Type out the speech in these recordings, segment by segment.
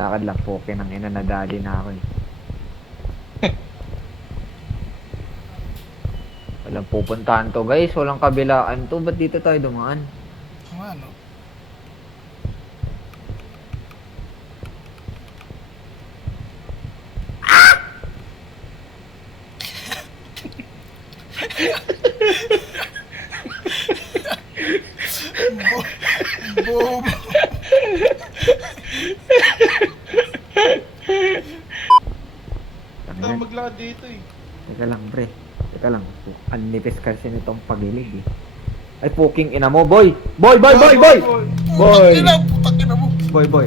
Lakad lang po, ng ina nadali na ako eh. Walang pupuntahan to guys, walang kabilaan to. Ba't dito tayo dumaan? Ano? Bobo. Tangina. Maglakad dito eh. Teka lang pre, teka lang. Ang nipis kasi nitong pagilig eh. Ay puking ina mo boy! Boy! Boy! Boy! Boy! Boy! Putang ina mo. Boy! Boy!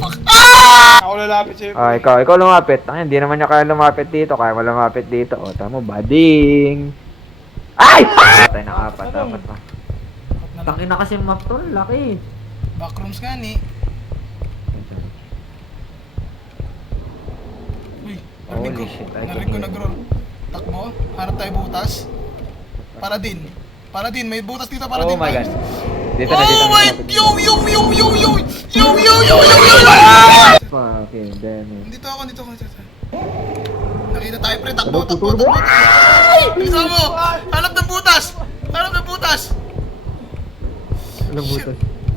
Ako lalapit sa'yo. Ah, ikaw lumapit. Ay, hindi naman niya kaya lumapit dito. Kaya mo lumapit dito. O, tama mo, bading. Ay! Patay na apat pa. Tangina kasi map to, laki. Backrooms nga ni. Uy, narinig ko. Holy shit, I Narinig ko can hear. nag-roll. Takbo, harap tayo butas. Para din, may butas dito para Oh din. my god. Dito na, dito Oh na. my, yo. Fucking damn it. Dito ako. Nakita tayo pre, takbo. Bilisan mo. Hanap ng butas. Walang butas.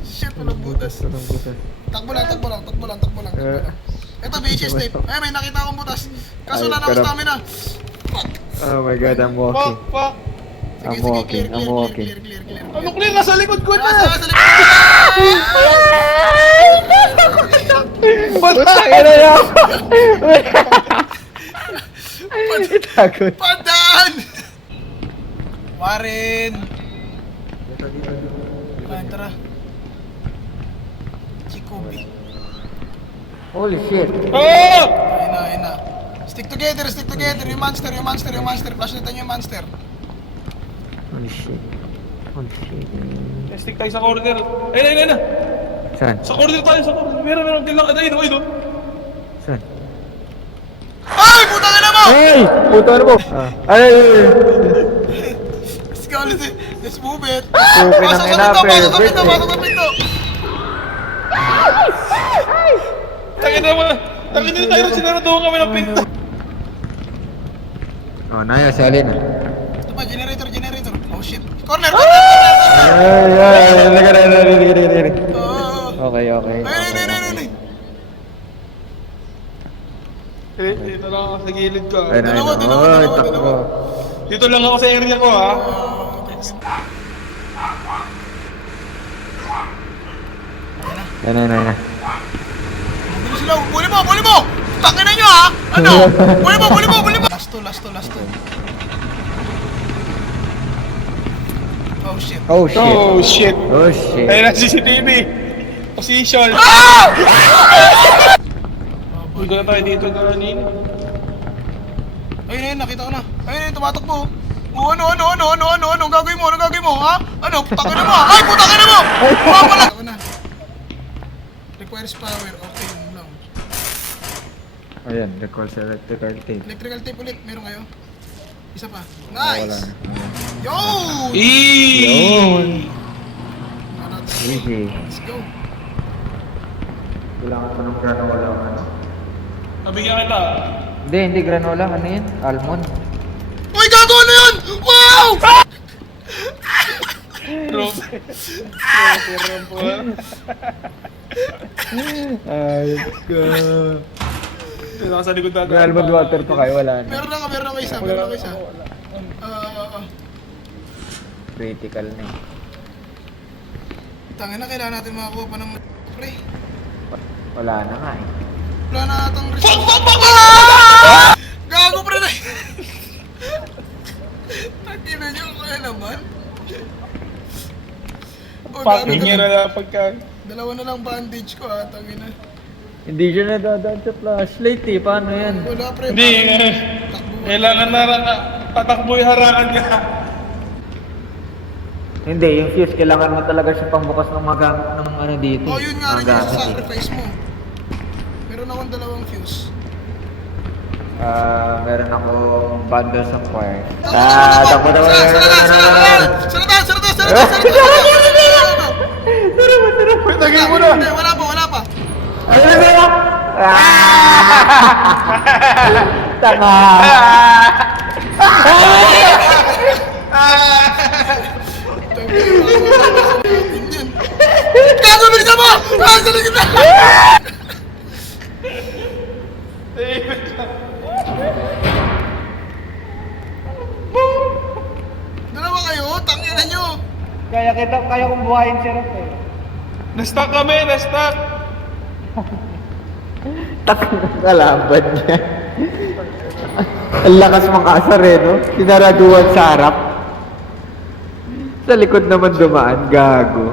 Shit, walang butas. Walang butas. Takbo lang. Ito, VHS tape. Ay, may nakita akong butas. Kaso Ay, wala na akong pero- stamina. Oh my god, I'm walking. Fuck. I'm walking. Clear. Ano clear? Nasa likod ko na! Nasa likod. Putang ina niya! Takot. Padaan! Warren! Tara. Chikobi. Holy shit. Oh! Ayun na. Stick together. Yung monster. Flashlight niyo yung monster. Holy shit. Stick tayo sa corner. Ayun na. Saan? Sa corner tayo. Meron. Kailangan. Ayun. Saan? Ay! Putang ina mo! Hey! Puto ano mo? Ay! Let's move it. Pukin ang ina, Pasok sa perfect pinto. Tangin na tayo rin sinaraduhan kami ng pinto. Oh, naya, si Alin ah. Ito pa, generator. Oh shit. Corner! Ay! Nagkara. Oh. Okay. Ay. Dito lang ako sa gilid ko. Ay, Dalawa. Ay, takbo. Dito lang ako sa area ko ha. Ay, na. Bilis sila. Buli mo! Tangin na nyo ha! Ano? Buli mo! Last to. Oh shit. Oh shit. Ayun na CCTV. Position. Uy, gano'n tayo dito kanina. Ayun, nakita ko na. Ayun, tumatakbo. Oh, ano? Anong gagawin mo, ha? Ano? Putangin na mo, ha? Ay, putangin na mo! Pala! Ako na. Requires power. Okay, yun lang. Ayan, record sa electrical tape. Electrical tape ulit. Meron kayo? Isa pa. Wala Nice! na. Yo! Yun! Easy. Let's go. Kailangan ko ng granola. Ano? Nabigyan kita. Hindi granola. Ano yan? Almond. Uy, gago! Ano yun? Wow! Ayos ka. Dito ako sa likod natin. May almond water pa kayo. Wala na. Meron ka isa. Critical na eh. Tangin na, kailangan natin makakuha pa ng pre. Wala na nga eh. Wala na atang resource. Gago pre na. Tangina nyo, kaya naman. Oh, Fucking gago, hero na pagka... dalawa na lang bandage ko ha, tangina. Hindi siya nadadaan sa flashlight eh. Paano yan? Wala pre. Hindi, Takbo. kailangan na tatakbo yung harangan niya. Hindi, yung fuse kailangan mo talaga siya pangbukas ng mga gamit ng ano dito. Oh, yun nga rin Mga yung gamit eh. sacrifice mo. Meron akong dalawang fuse. Meron akong bundles of wire. Takbo. Takbo. Sarada! Tagay mo na! Wala pa. Ayun na! Tanga! Gago, bilisan mo! Ah, sa likod na! Dalawa kayo, tangina nyo! Kaya kong buhayin si Rob eh. Na-stuck kami, na-stuck. Takang kalaban niya. Ang lakas makasar eh, no? Sinaraduan sa harap. Sa likod naman dumaan, gago.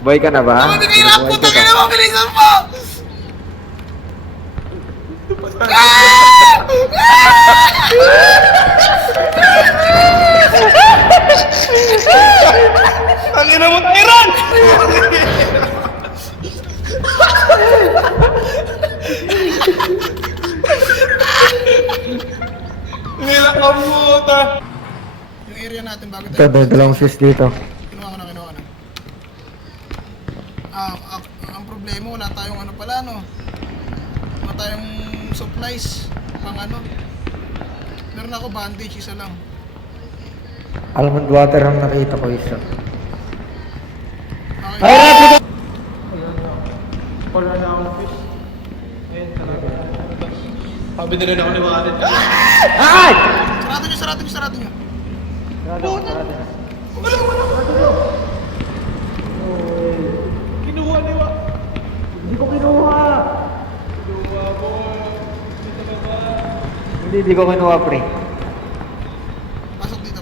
Boy ka na ba? Tama, di kayo lang po, tangina mo, bilisan mo! Tangina mo, Tyron! Nila ka puta. Yung area natin bago Ito, tayo. dalawang sis dito. Kinuha ko na. Ang problema, wala tayong ano pala, no? Wala tayong supplies, pang ano. Meron ako bandage, isa lang. Almond water ang nakita ko isa. Okay. Ay, rapid! Wala na akong fish. Ayun, talaga. Sabi nila na ako ni mga atin. Ay! Sarado nyo. Kinuha niwa. Hindi ko kinuha! Kinuha mo. Dito na ba? Hindi ko kinuha, pre. Pasok dito.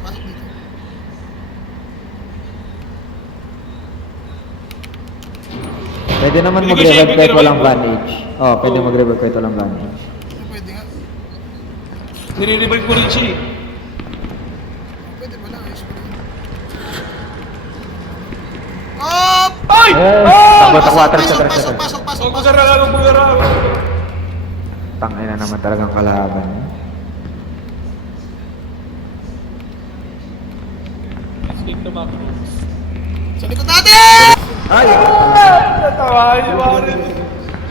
Pwede naman Hindi ko mag-revive siya kahit walang ibig bandage. Oh, pwede mag-revive kahit walang bandage. Pwede nga. Nire-revive ko rin siya eh. Pwede pala, ayos pala. Oh! Ay! Takot ako, Pasok. Huwag ko sarang bugara. Tangay na naman talagang kalaban. Escape na map. Sa likod natin! Ay! Natawa niyo ba rin?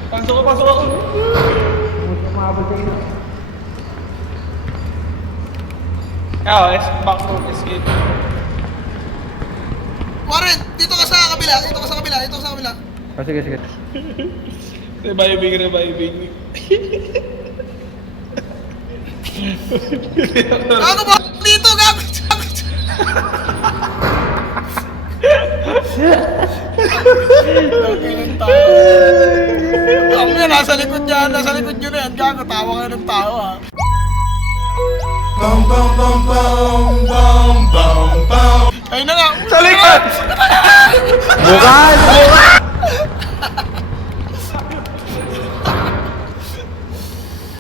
Pasok ako. Back room escape. Warren, dito ka sa kabila. Oh, sige. Reviving. Gago ba? Dito, gago. Ang yan, nasa likod nyo na yan. Gago, tawa kayo ng tao ha. Ayun na nga. Sa likod! Bukas!